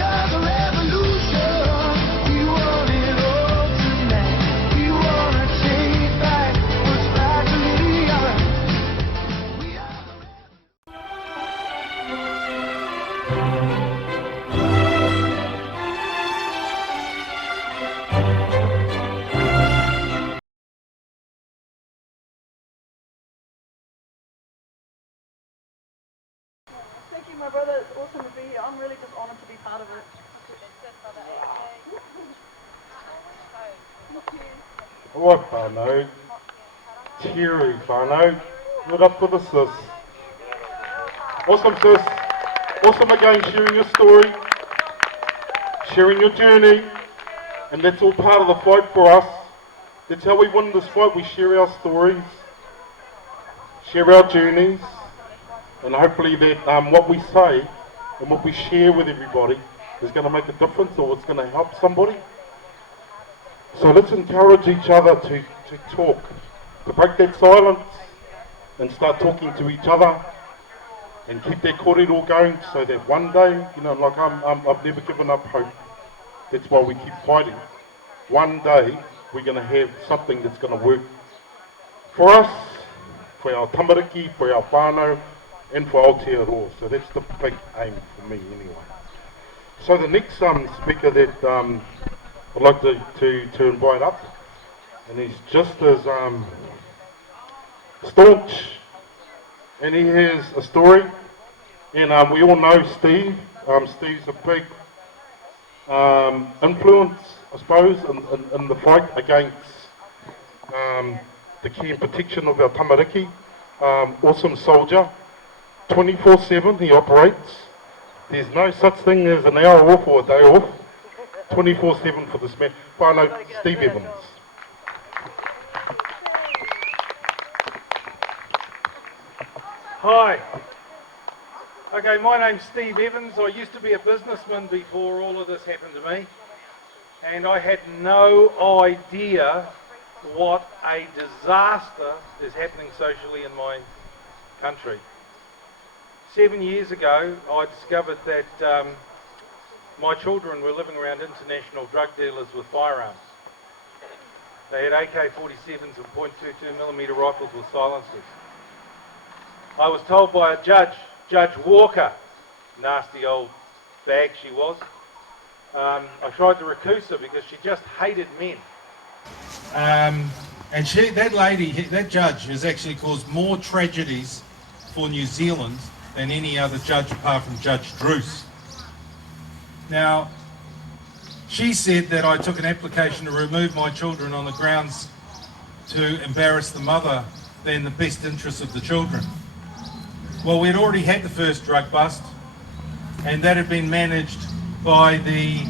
are the revolution. We want it all tonight. We want to take back what's rightfully ours. We are the Thank you, my brother. It's awesome to be here. I'm really just honoured to be part of it. Alright whānau, Terry whānau, good up for the sis. Awesome sis, awesome again sharing your story, sharing your journey, and that's all part of the fight for us. That's how we win this fight, we share our stories, share our journeys, and hopefully that what we say and what we share with everybody is going to make a difference or it's going to help somebody. So let's encourage each other to talk, to break that silence and start talking to each other and keep that kōrero going so that one day, you know, like I've never given up hope. That's why we keep fighting. One day we're going to have something that's going to work for us, for our Tamariki, for our whānau, and for Aotearoa. So that's the big aim for me anyway. So the next speaker that I'd like to invite up, and he's just as staunch, and he has a story, and we all know Steve. Steve's a big influence, I suppose, in the fight against the care and protection of our Tamariki. Awesome soldier, 24/7 he operates. There's no such thing as an hour off or a day off. 24/7 for this man. Whānau, Steve Evans. Hi. Okay, my name's Steve Evans. I used to be a businessman before all of this happened to me, and I had no idea what a disaster is happening socially in my country. 7 years ago, I discovered that my children were living around international drug dealers with firearms. They had AK-47s and .22mm rifles with silencers. I was told by a judge, Judge Walker, nasty old bag she was, I tried to recuse her because she just hated men. And that judge has actually caused more tragedies for New Zealand than any other judge apart from Judge Druce. Now, she said that I took an application to remove my children on the grounds to embarrass the mother than the best interests of the children. Well, we'd already had the first drug bust, and that had been managed by the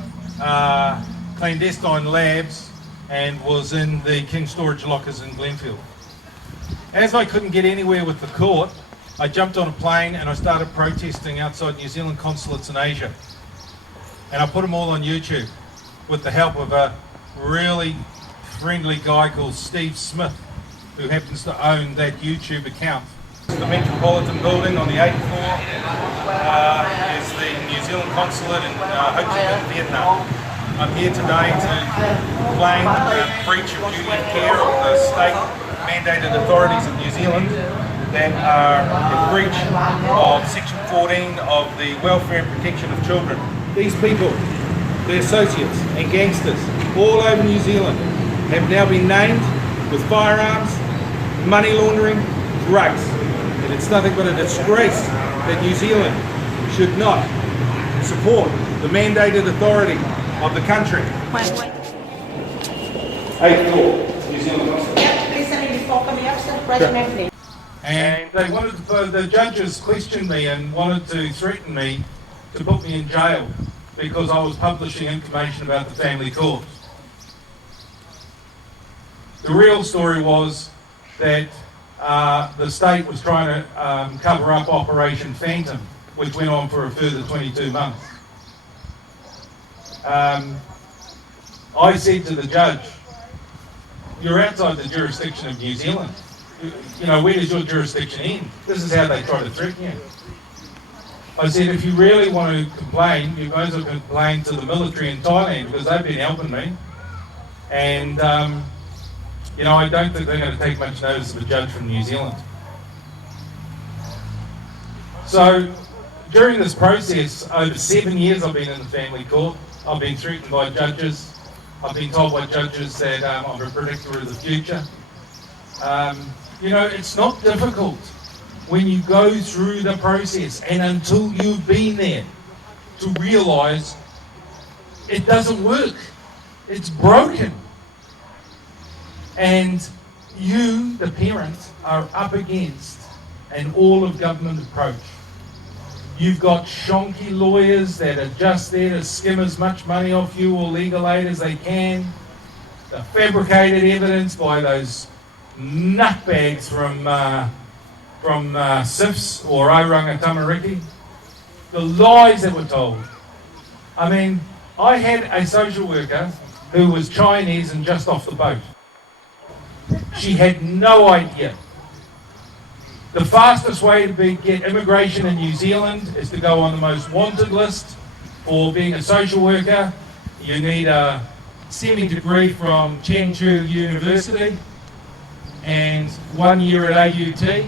clandestine labs and was in the King storage lockers in Glenfield. As I couldn't get anywhere with the court, I jumped on a plane and I started protesting outside New Zealand consulates in Asia. And I put them all on YouTube with the help of a really friendly guy called Steve Smith, who happens to own that YouTube account. The Metropolitan Building on the 8th floor is the New Zealand consulate in Ho Chi Minh, Vietnam. I'm here today to claim the breach of duty of care of the state mandated authorities of New Zealand that are in breach of Section 14 of the Welfare and Protection of Children. These people, the associates and gangsters all over New Zealand have now been named with firearms, money laundering, drugs. And it's nothing but a disgrace that New Zealand should not support the mandated authority of the country. 8th floor, New Zealand Consulate. Sure. And they wanted the judges questioned me and wanted to threaten me to put me in jail because I was publishing information about the family court. The real story was that the state was trying to cover up Operation Phantom, which went on for a further 22 months. I said to the judge, "You're outside the jurisdiction of New Zealand. You know, where does your jurisdiction end? This is how they try to threaten you." I said, if you really want to complain, you guys will complain to the military in Thailand because they've been helping me. And, you know, I don't think they're going to take much notice of a judge from New Zealand. So, during this process, over 7 years I've been in the family court. I've been threatened by judges. I've been told by judges that I'm a predictor of the future. You know, it's not difficult when you go through the process and until you've been there to realise it doesn't work. It's broken. And you, the parents, are up against an all-of-government approach. You've got shonky lawyers that are just there to skim as much money off you or legal aid as they can. The fabricated evidence by those nutbags from SIFs or Tauranga Tamariki. The lies that were told. I mean, I had a social worker who was Chinese and just off the boat. She had no idea. The fastest way to get immigration in New Zealand is to go on the most wanted list for being a social worker. You need a semi-degree from Chengdu University and 1 year at AUT,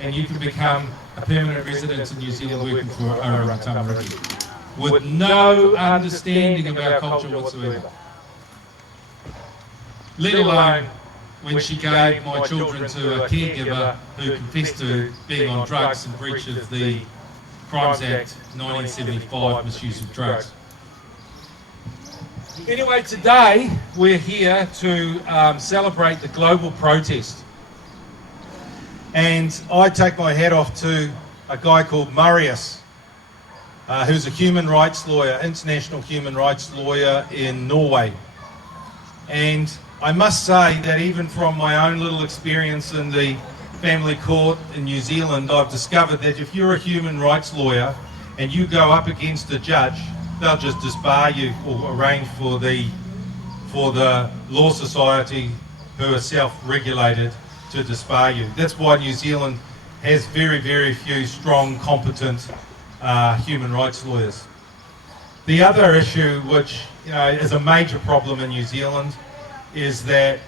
and you can become a permanent resident in New Zealand working for Tamariki with no understanding of our culture whatsoever. Let alone when she gave my children to a caregiver who confessed to being on drugs in breach of the Crimes Act 1975, misuse of drugs. Anyway, today we're here to celebrate the global protest. And I take my hat off to a guy called Marius, who's a human rights lawyer, international human rights lawyer in Norway. And I must say that even from my own little experience in the family court in New Zealand, I've discovered that if you're a human rights lawyer and you go up against a judge, they'll just disbar you or arrange for the Law Society, who are self-regulated, to disbar you. That's why New Zealand has very, very few strong, competent human rights lawyers. The other issue, which is a major problem in New Zealand, is that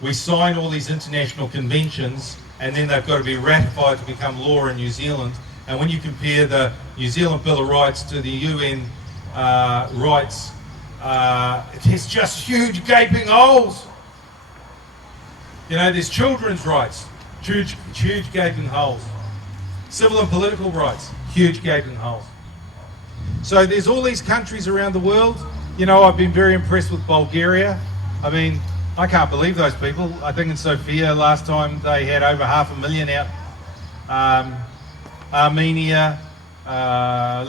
we sign all these international conventions and then they've got to be ratified to become law in New Zealand. And when you compare the New Zealand Bill of Rights to the UN rights, it has just huge gaping holes. You know, there's children's rights, huge gaping holes. Civil and political rights, huge gaping holes. So there's all these countries around the world. You know, I've been very impressed with Bulgaria. I mean, I can't believe those people. I think in Sofia last time they had over 500,000 out. Armenia,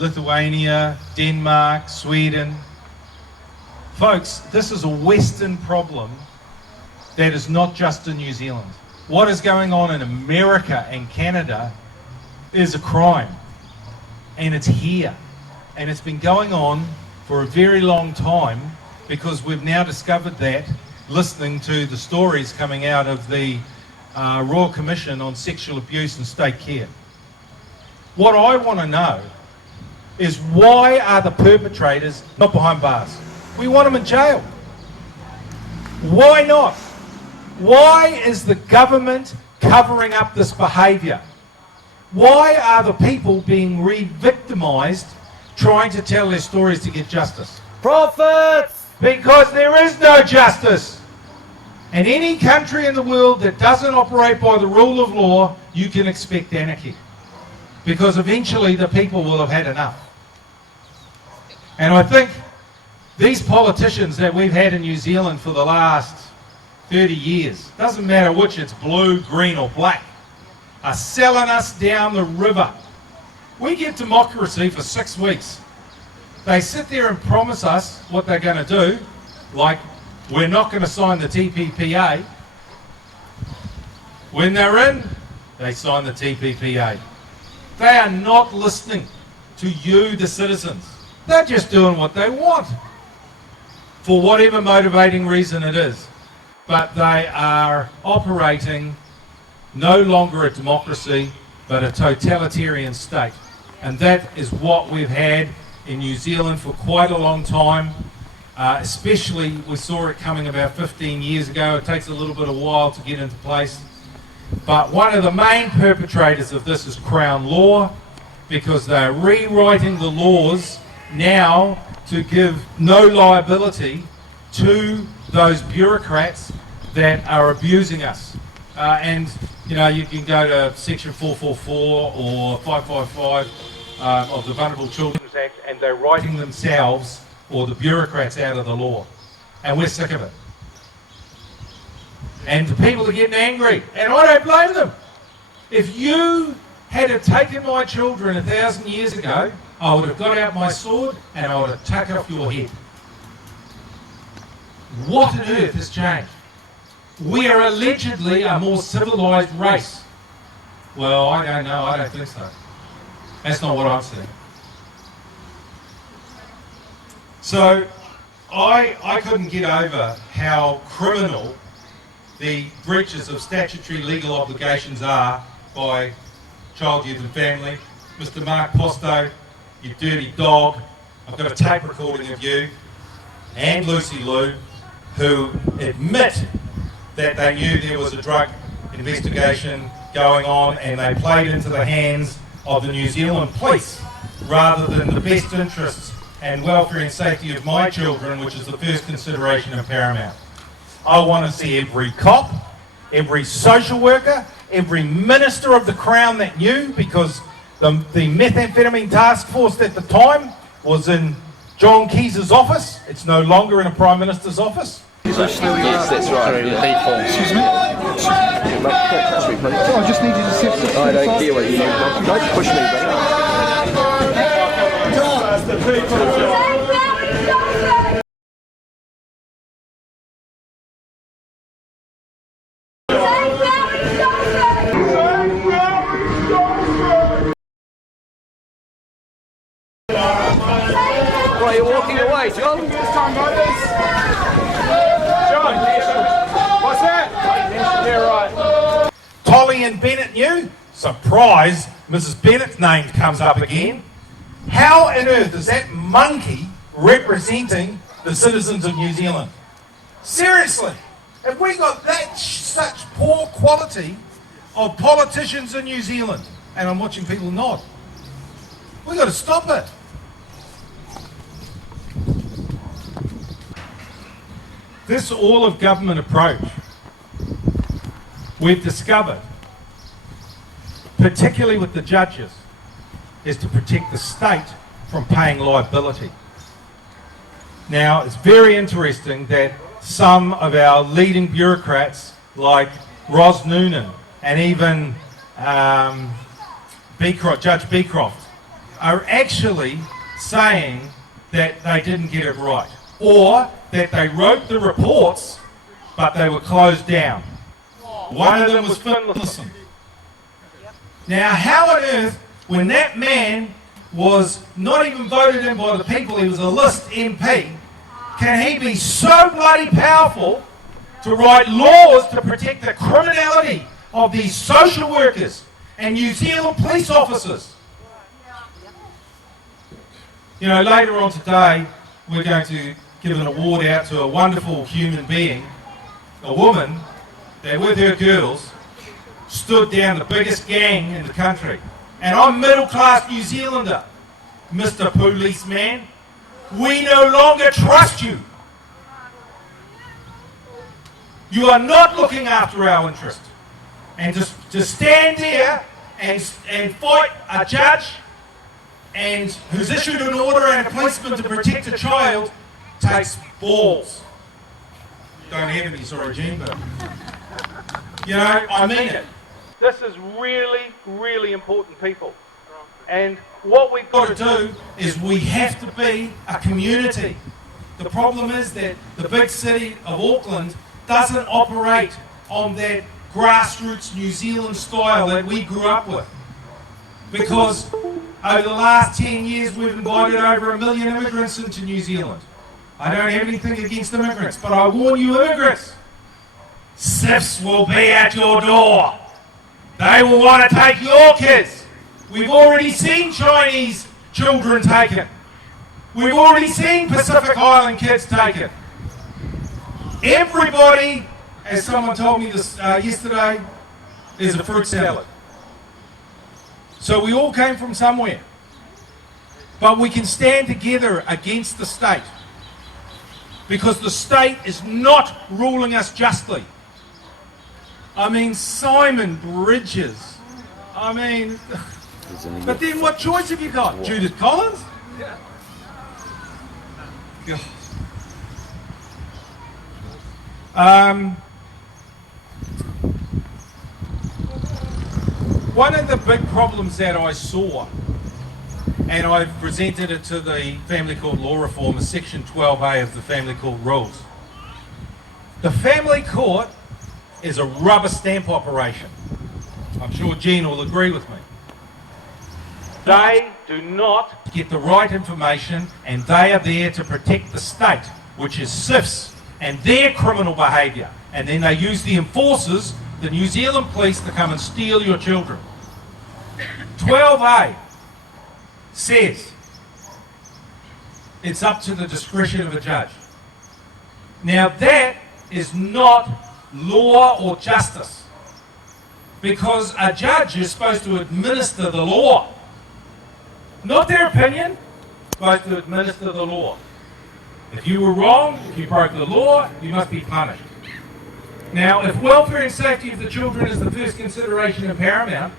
Lithuania, Denmark, Sweden. Folks, this is a Western problem that is not just in New Zealand. What is going on in America and Canada is a crime. And it's here. And it's been going on for a very long time because we've now discovered that listening to the stories coming out of the Royal Commission on Sexual Abuse and State Care. What I want to know is why are the perpetrators not behind bars? We want them in jail. Why not? Why is the government covering up this behaviour? Why are the people being re-victimised trying to tell their stories to get justice? Prophets! Because there is no justice. And any country in the world that doesn't operate by the rule of law, you can expect anarchy. Because eventually the people will have had enough. And I think these politicians that we've had in New Zealand for the last 30 years, doesn't matter which, it's blue, green or black, are selling us down the river. We get democracy for 6 weeks. They sit there and promise us what they're going to do, like we're not going to sign the TPPA. When they're in, they sign the TPPA. They are not listening to you, the citizens. They're just doing what they want, for whatever motivating reason it is. But they are operating no longer a democracy, but a totalitarian state. And that is what we've had in New Zealand for quite a long time. Especially, we saw it coming about 15 years ago. It takes a little bit of while to get into place. But one of the main perpetrators of this is Crown Law, because they're rewriting the laws now to give no liability to those bureaucrats that are abusing us. And you know, you can go to section 444 or 555 of the Vulnerable Children's Act, and they're writing themselves or the bureaucrats out of the law. And we're sick of it. And the people are getting angry, and I don't blame them. If you had taken my children 1,000 years ago, I would have got out my sword and I would have taken off your head. What on earth has changed? We are allegedly a more civilised race. Well, I don't know, I don't think so. That's not what I'm saying. So, I couldn't get over how criminal the breaches of statutory legal obligations are by Child, Youth and Family. Mr. Mark Posto, you dirty dog, I've got a tape recording of you and Lucy Lou, who admit that they knew there was a drug investigation going on and they played into the hands of the New Zealand police rather than the best interests and welfare and safety of my children, which is the first consideration and paramount. I want to see every cop, every social worker, every minister of the Crown that knew, because the methamphetamine task force at the time was in John Keys's office. It's no longer in a Prime Minister's office. Yes, that's right. Excuse me? Oh, I just need you to sit. I don't care what you do. Don't push me, buddy. Why are you walking away, John? John, what's that? Yeah, right. Tolly and Bennett knew? Surprise, Mrs. Bennett's name comes up again. How on earth is that monkey representing the citizens of New Zealand? Seriously, have we got that such poor quality of politicians in New Zealand? And I'm watching people nod. We've got to stop it. This all of government approach, we've discovered, particularly with the judges, is to protect the state from paying liability. Now, it's very interesting that some of our leading bureaucrats, like Ros Noonan and even Judge Beecroft, are actually saying that they didn't get it right, or that they wrote the reports but they were closed down. One of them was Finlayson. Now, how on earth, when that man was not even voted in by the people, he was a list MP, can he be so bloody powerful to write laws to protect the criminality of these social workers and New Zealand police officers? You know, later on today, we're going to give an award out to a wonderful human being, a woman that with her girls stood down the biggest gang in the country. And I'm middle-class New Zealander, Mr. Policeman. We no longer trust you. You are not looking after our interest. And to stand there and fight a judge and who's issued an order and a policeman to protect a child takes balls. Don't have any, sorry, Gene, but you know, I mean it. This is really, really important, people. And what we've got to do is we have to be a community. The problem is that the big city of Auckland doesn't operate on that grassroots New Zealand style that we grew up with. Because over the last 10 years we've invited over 1 million immigrants into New Zealand. I don't have anything against immigrants, but I warn you immigrants, SIFs will be at your door. They will want to take your kids. We've already seen Chinese children taken. We've already seen Pacific Island kids taken. Everybody, as someone told me this yesterday, is a fruit salad. So we all came from somewhere. But we can stand together against the state, because the state is not ruling us justly. I mean, Simon Bridges. I mean, but then what choice have you got? Judith Collins? Yeah. One of the big problems that I saw, and I've presented it to the Family Court Law Reform, is Section 12A of the Family Court Rules. The Family Court is a rubber stamp operation. I'm sure Jean will agree with me. They do not get the right information, and they are there to protect the state, which is SIFs and their criminal behaviour. And then they use the enforcers, the New Zealand police, to come and steal your children. 12A says it's up to the discretion of a judge. Now that is not law or justice, because a judge is supposed to administer the law, not their opinion, supposed to administer the law. If you were wrong, if you broke the law, you must be punished. Now, if welfare and safety of the children is the first consideration and paramount,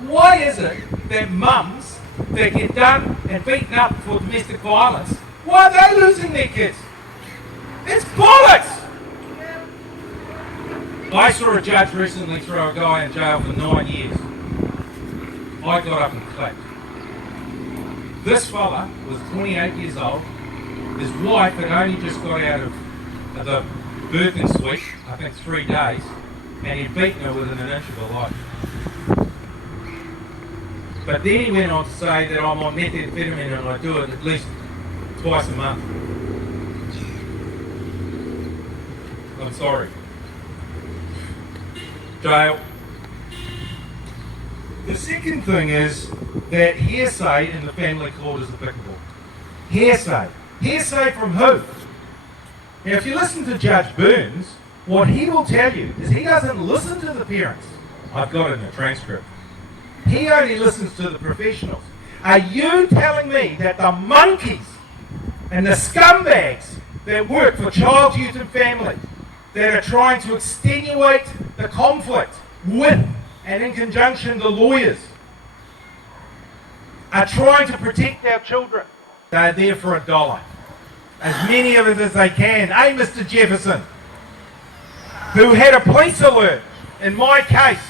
why is it that mums that get done and beaten up for domestic violence, why are they losing their kids? It's bollocks! I saw a judge recently throw a guy in jail for 9 years. I got up and clapped. This fella was 28 years old. His wife had only just got out of the birthing suite, I think 3 days, and he'd beaten her within an inch of her life. But then he went on to say that I'm on methamphetamine and I do it at least twice a month. I'm sorry. Jail. The second thing is that hearsay in the family court is applicable. Hearsay. Hearsay from who? Now, if you listen to Judge Burns, what he will tell you is he doesn't listen to the parents. I've got it in the transcript. He only listens to the professionals. Are you telling me that the monkeys and the scumbags that work for Child, Youth and Family, that are trying to extenuate the conflict with and in conjunction the lawyers, are trying to protect our children? They're there for $1. As many of it as they can. Hey, Mr. Jefferson, who had a police alert in my case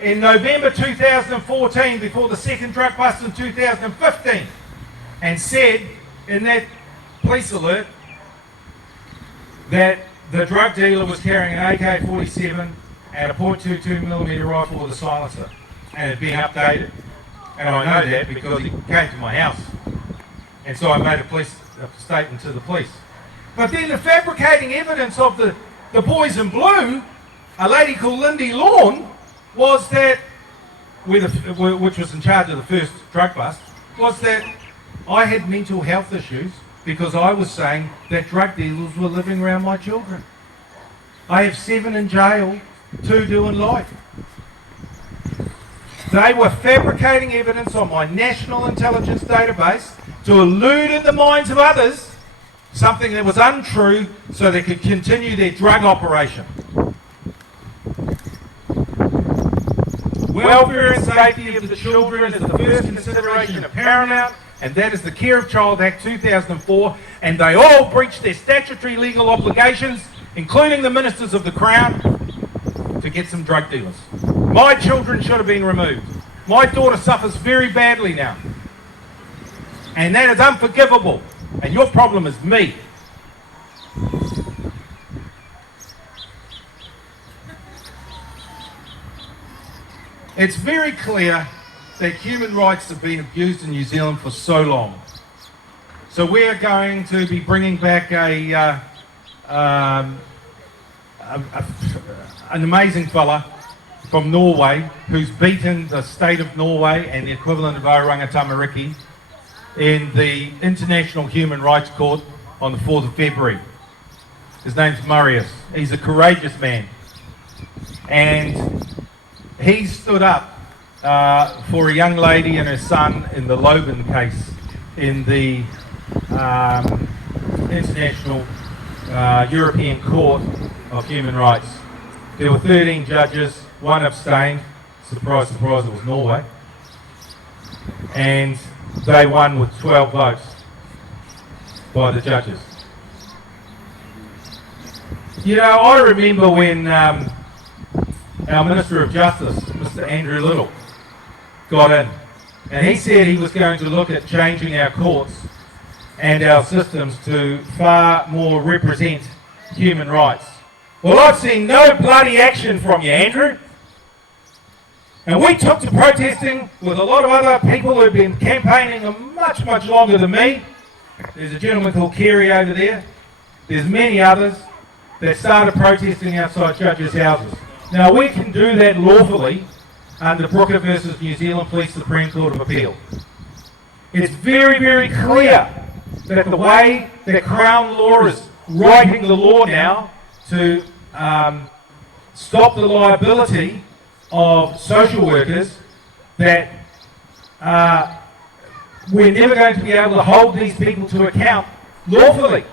in November 2014 before the second drug bust in 2015, and said in that police alert that the drug dealer was carrying an AK-47 and a .22mm rifle with a silencer, and it being updated. And I know that because he came to my house, and so I made a statement to the police. But then the fabricating evidence of the boys in blue, a lady called Lindy Lawn, was that, which was in charge of the first drug bust, was that I had mental health issues because I was saying that drug dealers were living around my children. I have 7 in jail, 2 doing life. They were fabricating evidence on my national intelligence database to elude in the minds of others something that was untrue so they could continue their drug operation. Welfare and safety of the children is the first consideration of paramount, and that is the Care of Child Act 2004, and they all breached their statutory legal obligations, including the ministers of the Crown, to get some drug dealers. My children should have been removed. My daughter suffers very badly now, and that is unforgivable, and your problem is me. It's very clear that human rights have been abused in New Zealand for so long. So we're going to be bringing back an amazing fella from Norway who's beaten the state of Norway and the equivalent of Tauranga Tamariki in the International Human Rights Court on the 4th of February. His name's Marius. He's a courageous man. And he stood up for a young lady and her son in the Loban case in the International European Court of Human Rights. There were 13 judges, one abstained. Surprise, surprise, it was Norway. And they won with 12 votes by the judges. You know, I remember when our Minister of Justice, Mr. Andrew Little, got in, and he said he was going to look at changing our courts and our systems to far more represent human rights. Well, I've seen no bloody action from you, Andrew. And we took to protesting with a lot of other people who've been campaigning much, much longer than me. There's a gentleman called Kerry over there. There's many others that started protesting outside judges' houses. Now, we can do that lawfully under Brooker versus New Zealand Police Supreme Court of Appeal. It's very, very clear that the way that Crown law is writing the law now to stop the liability of social workers, that we're never going to be able to hold these people to account lawfully.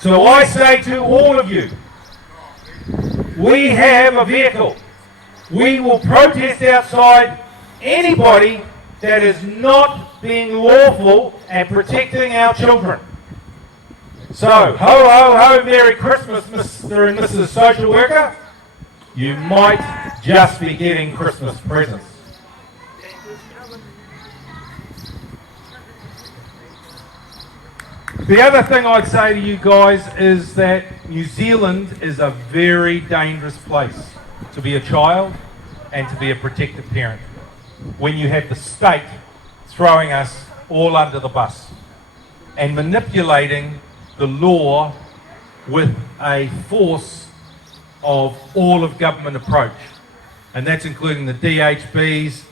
So I say to all of you, we have a vehicle. We will protest outside anybody that is not being lawful and protecting our children. So, ho, ho, ho, Merry Christmas, Mr. and Mrs. Social Worker. You might just be getting Christmas presents. The other thing I'd say to you guys is that New Zealand is a very dangerous place to be a child and to be a protective parent when you have the state throwing us all under the bus and manipulating the law with a force of all of government approach. And that's including the DHBs.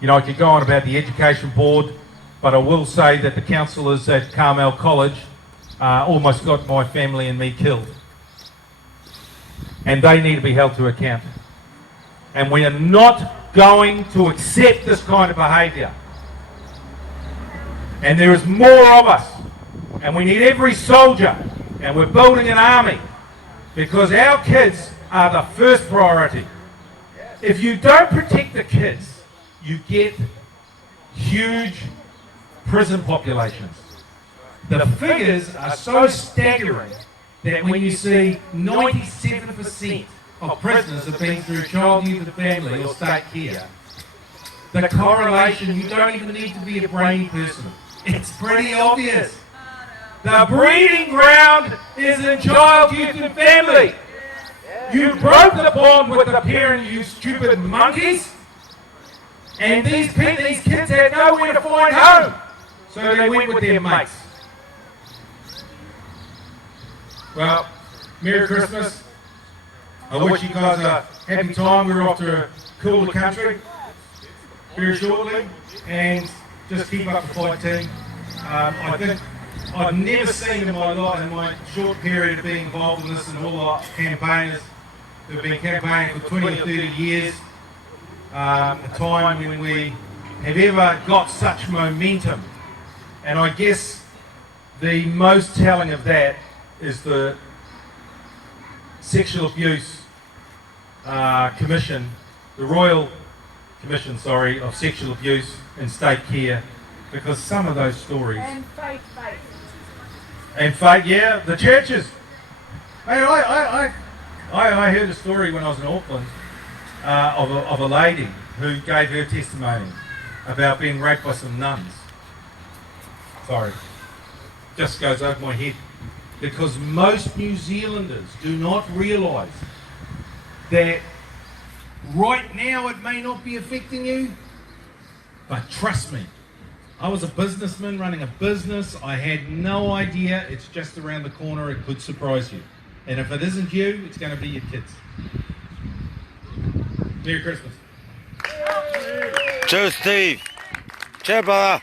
You know, I could go on about the Education Board, but I will say that the counsellors at Carmel College almost got my family and me killed. And they need to be held to account. And we are not going to accept this kind of behaviour. And there is more of us. And we need every soldier. And we're building an army. Because our kids are the first priority. If you don't protect the kids, you get huge prison populations. The figures are so staggering that when you see 97% of prisoners have been through child, youth and family or state care, the correlation, you don't even need to be a brainy person. It's pretty obvious. The breeding ground is in child, youth and family. You broke the bond with the parent, you stupid monkeys. And these kids had nowhere to find home. So they went with their mates. Well, Merry Christmas. I wish you guys a happy time. We're off to a cooler country very shortly. And just keep up the fight, team. I think I've never seen in my short period of being involved in this, and all our campaigners who've been campaigning for 20 or 30 years, a time when we have ever got such momentum. And I guess the most telling of that is the Sexual Abuse Commission, the Royal Commission, of Sexual Abuse in State Care, because some of those stories... And faith. And faith, yeah, the churches. Hey, I heard a story when I was in Auckland of a lady who gave her testimony about being raped by some nuns. Sorry, just goes over my head. Because most New Zealanders do not realise that right now it may not be affecting you, but trust me, I was a businessman running a business. I had no idea. It's just around the corner. It could surprise you. And if it isn't you, it's going to be your kids. Merry Christmas. Cheers, Steve. Cheers, brother.